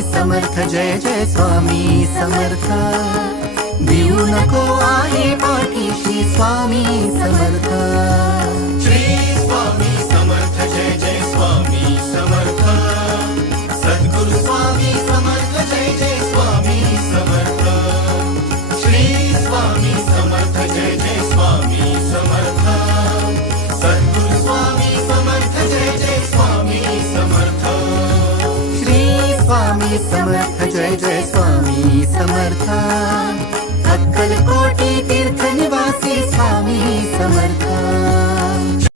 समर्थ जय जय स्वामी समर्थ देऊ नको आहे पाठीशी स्वामी समर्थ श्री स्वामी समर्थ जय जय स्वामी समर्थ सद्गुरु स्वामी समर्थ जय जय स्वामी समर्थ श्री स्वामी समर्थ जय जय स्वामी समर्थ सद्गुरु स्वामी समर्थ जय जय स्वामी समर्थ श्री स्वामी समर्थ जय जय स्वामी समर्थ अक्कलकोटी तीर्थ निवासी स्वामी समर्थ